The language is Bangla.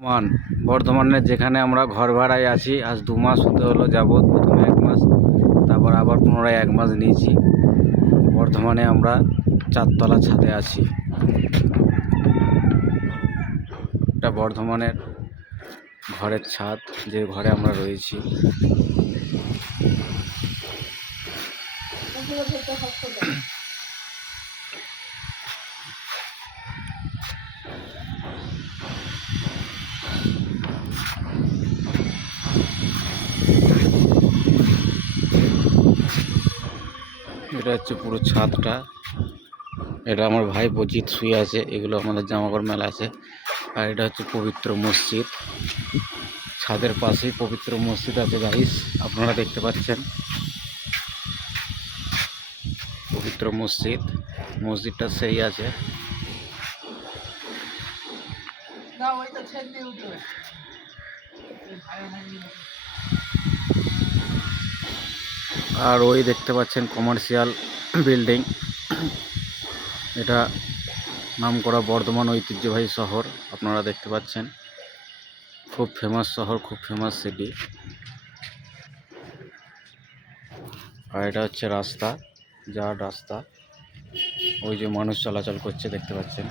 বর্ধমানের যেখানে আমরা ঘর ভাড়ায় আছি, আজ 2 মাস হতে হলো যাবৎ। প্রথমে 1 মাস, তারপর আবার পুনরায় 1 মাস নিয়েছি। বর্ধমানে আমরা 4 তলা ছাদে আছি। এটা বর্ধমানের ঘরের ছাদ, যে ঘরে আমরা রয়েছি। এটা হচ্ছে পুরো ছাদটা। এটা আমার ভাই বজিত শুয়ে আছে, এগুলো আমাদের জামাকাপড় মেলা আছে। আর এটা হচ্ছে পবিত্র মসজিদ। ছাদের পাশেই পবিত্র মসজিদ আছে গাইস, আপনারা দেখতে পাচ্ছেন। পবিত্র মসজিদ, মসজিদটা সেই আছে। আর ওই দেখতে পাচ্ছেন কমার্শিয়াল বিল্ডিং। এটা নামকরা বর্ধমান ঐতিহ্যবাহী শহর, আপনারা দেখতে পাচ্ছেন। খুব ফেমাস শহর, খুব ফেমাস সিটি। আর এটা হচ্ছে রাস্তা, যার রাস্তা, ওই যে মানুষ চলাচল করছে দেখতে পাচ্ছেন।